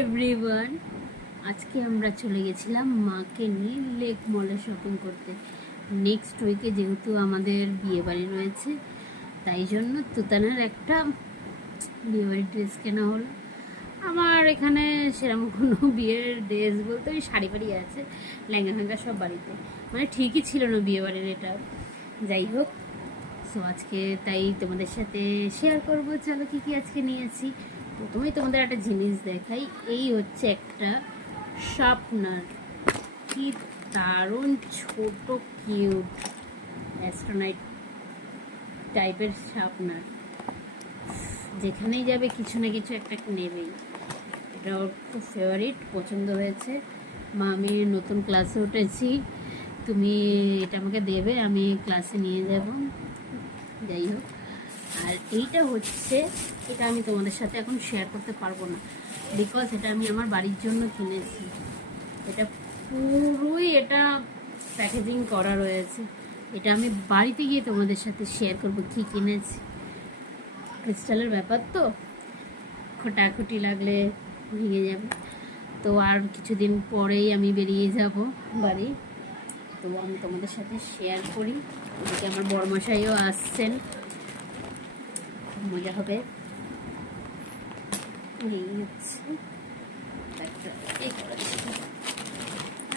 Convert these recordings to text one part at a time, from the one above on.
Everyone, আজকে আমরা চলে গেছিলাম মাকে নিয়ে লেক মলে শপিং করতে। নেক্সট উইকে যেহেতু আমাদের বিয়েবাড়ি রয়েছে, তাই জন্য তুতানের একটা বিয়েবাড়ির ড্রেস কেনা হলো। আমার এখানে সেরকম কোনো বিয়ের ড্রেস বলতে ওই শাড়ি ফাড়ি আছে, লেহেঙ্গা ফেঙ্গা সব বাড়িতে, মানে ঠিকই ছিল না বিয়েবাড়ির এটা। যাই হোক, সো আজকে তাই তোমাদের সাথে শেয়ার করবো। চলো কী কী আজকে নিয়েছি। প্রথমেই তোমাদের একটা জিনিস দেখাই। এই হচ্ছে একটা শার্পনার, কি দারুণ ছোট কিউট অ্যাস্ট্রোনাইট টাইপের শার্পনার। যেখানেই যাবে কিছু না কিছু একটা নেবেই। এটা ওর খুব ফেভারিট, পছন্দ হয়েছে। মা, আমি নতুন ক্লাসে উঠেছি, তুমি এটা আমাকে দেবে, আমি ক্লাসে নিয়ে যাব। যাই হোক, আর এইটা হচ্ছে, এটা আমি তোমাদের সাথে এখন শেয়ার করতে পারবো না, বিকজ এটা আমি আমার বাড়ির জন্য কিনেছি। এটা পুরোই এটা প্যাকেজিং করা রয়েছে। এটা আমি বাড়িতে গিয়ে তোমাদের সাথে শেয়ার করবো কী কিনেছি। ক্রিস্টালের ব্যাপার তো, খোটাখুটি লাগলে ভেঙে যাবে। তো আর কিছুদিন পরেই আমি বেরিয়ে যাব বাড়ি, তো আমি তোমাদের সাথে শেয়ার করি। এদিকে আমার বড়মশাইও আসছেন, মজা হবে।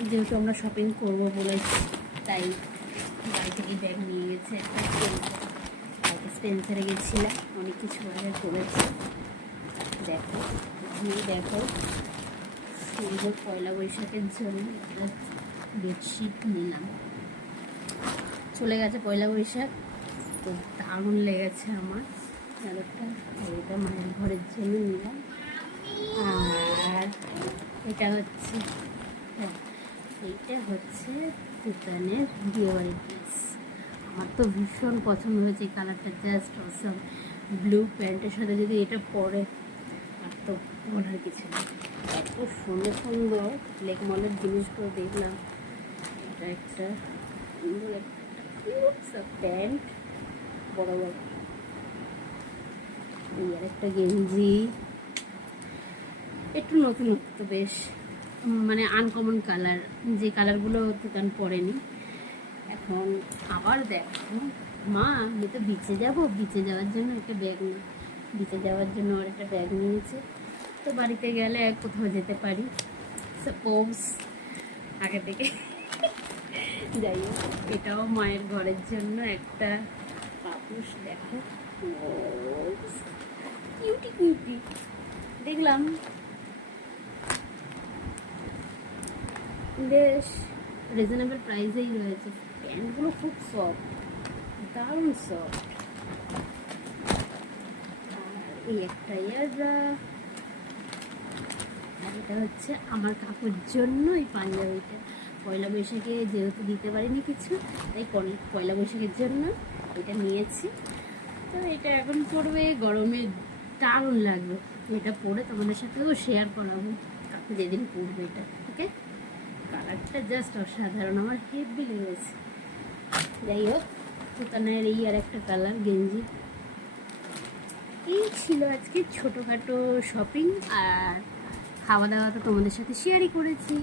যেহেতু আমরা শপিং করবো বলেছি, তাই বাড়ি থেকে ব্যাগ নিয়ে গেছে। স্পেন্সারে গেছিলাম, অনেক কিছু বাজার করেছি। দেখো, দেখো সুন্দর পয়লা বৈশাখের জন্য একটা বেডশিট নিলাম। চলে গেছে পয়লা বৈশাখ, তো দারুণ লেগেছে আমার। চাদরটা, এটা মায়ের ঘরের জন্য নিলাম। আর এটা হচ্ছে, এইটা হচ্ছে তুতানের বিয়েবাড়ির ড্রেস। আমার তো ভীষণ পছন্দ হয়েছে, কালারটা জাস্ট অসম। ব্লু প্যান্টের সাথে যদি এটা পরে, আর তো বলার কিছু নেই। এত সুন্দর সুন্দর লেক মলের জিনিসগুলো দেখলাম। এটা একটা সুন্দর একটা প্যান্ট, বড় বড়, এই আর একটা গেঞ্জি, একটু নতুনত্ব, বেশ মানে আনকমন কালার, যে কালারগুলো দোকান পরেনি। এখন আবার দেখো, মা আমি তো বিচে যাবো, বিচে যাওয়ার জন্য একটা ব্যাগ নিই, বিচে যাওয়ার জন্য আর একটা ব্যাগ নিয়েছে। তো বাড়িতে গেলে কোথাও যেতে পারি, সাপোজ আগে থেকে। যাই হোক, এটাও মায়ের ঘরের জন্য একটা পাপুস। দেখো কিউটি কিউটি, দেখলাম বেশ রিজনেবল প্রাইসেই রয়েছে। প্যান্টগুলো খুব সফট, দারুণ সফট। আর এই একটা ইয়াররা, আর এটা হচ্ছে আমার কাকুর জন্য এই পাঞ্জাবিটা। পয়লা বৈশাখে যেহেতু দিতে পারিনি কিছু, তাই পয়লা বৈশাখের জন্য এটা নিয়েছি। তো এটা এখন পরবে, গরমে দারুণ লাগবে। এটা পরে তোমাদের সাথেও শেয়ার করাবো কাকু যেদিন পরবে এটা। ওকে, কালারটা জাস্ট অসাধারণ, আমার হেভি লেগেছে। যাই হোক, তুতানের এই আর একটা কালার গেঞ্জি। এই ছিল আজকে ছোটোখাটো শপিং, আর খাওয়া দাওয়া তো তোমাদের সাথে শেয়ারই করেছি।